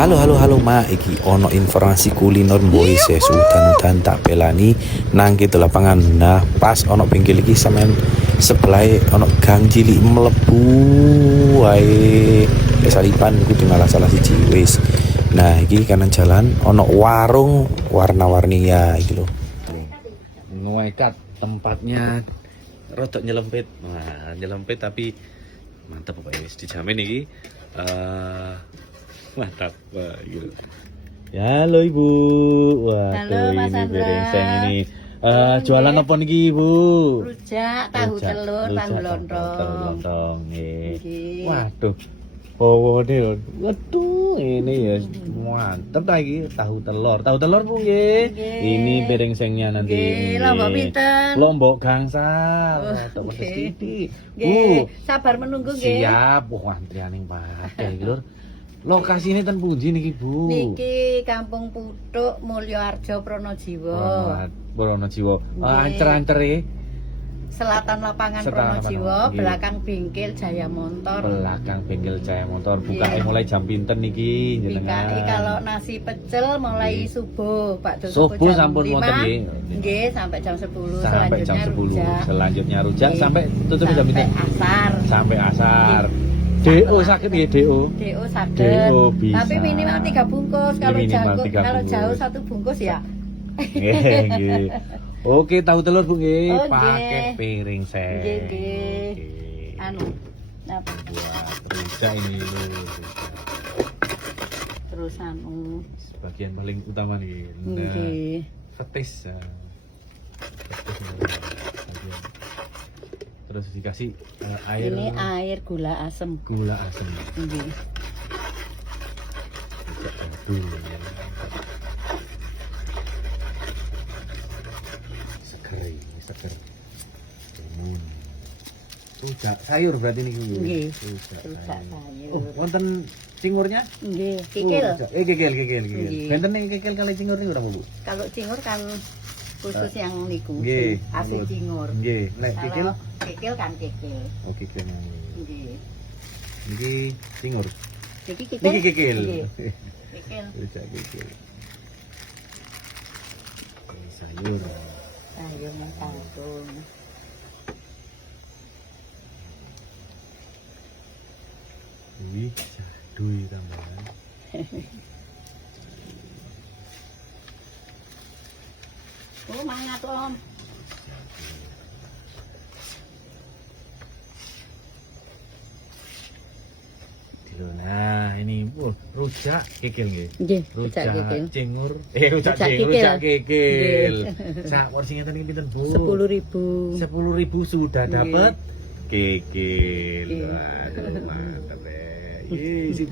Halo Ma, iki ono informasi kuliner boys ya udan-udan tak pelani nang gitu lapangan. Nah, pas ono pinggir iki sampean sebelah ono gang cilik mlebu wae. Salipan iku tinggal salah siji wis. Nah, iki kanan jalan ono warung warna-warni ya iki lho. Nguekat tempatnya rodok nyelempit. Nah, nyelempit tapi mantap pokoknya wis dijamin iki. Mantap, gitu. Ya, halo Ibu. Halo Mas Andra. Ini jualan apa niki Ibu? Rujak, tahu telur, tahu lontong. Nggih. Waduh. Oh, waduh, ini ya mantep ta iki tahu telur. Tahu telur Bu nggih. Ini berengsengnya nanti. Nggih, lombok pinten? Lombok gangsal. Atau pedes titik. Nggih, sabar menunggu nggih. Siap. Wah, antrianing padha iki, Lur. Lokasinya ten pundi niki Bu? Niki Kampung Putuk, Mulyoarjo, Pronojiwo. Pronojiwo. Ancer-ancere. Selatan lapangan Pronojiwo, belakang bengkel Jaya Montor. Belakang bengkel Jaya Montor. Bukanya mulai jam pinten niki jenengan? Bukanya kalau nasi pecel mulai subuh, Pak Dodo. Subuh sampun wonten nggih. Nggih, sampai jam 10. Sampai jam 10. Selanjutnya rujak sampai tutup jam pinten? Asar. Sampai asar. DO sakit ya DO? DO sakit. DO bisa. Tapi minimal 3 bungkus. Kalau jauh 1 bungkus ya. Nggih. Oke, tahu telur Bu nggih, Oh, pakai piring set. Nggih. Anu. Apa? Buat rujak ini lho. Terus anu. Bagian paling utama nih. Nggih. Petis. Terus dikasih air. Ini air gula asem. Gula asem. Nggih. Seger. Rujak sayur berarti ini Bu. Nggih. Rujak sayur. Oh, wonten cingurnya? Nggih, kikil. Kikil. Nggih. Benten nih kikil kali cingur niku berapa Bu? Kalau cingur kan khusus yang niku. Nggih. Asli cingur. Nggih. Nek kikil? Kikil kan kikil. Oh, kikil. Nggih. Niki cingur. Niki kikil. Niki kikil. Nggih. Kikil. Rujak kikil. Sayur. Sayur yang kangkung. Wih, jadui tambahan. Oh, mangat Om. Nah, ini rujak kikil nggih. Nggih, Rujak kikil. cingur. Rujak kikil. Sak porsinya tadi pinten Bu? 10.000. 10.000 sudah Nggih. dapat kikil. Nggih. Waduh, mantap ya. Ih,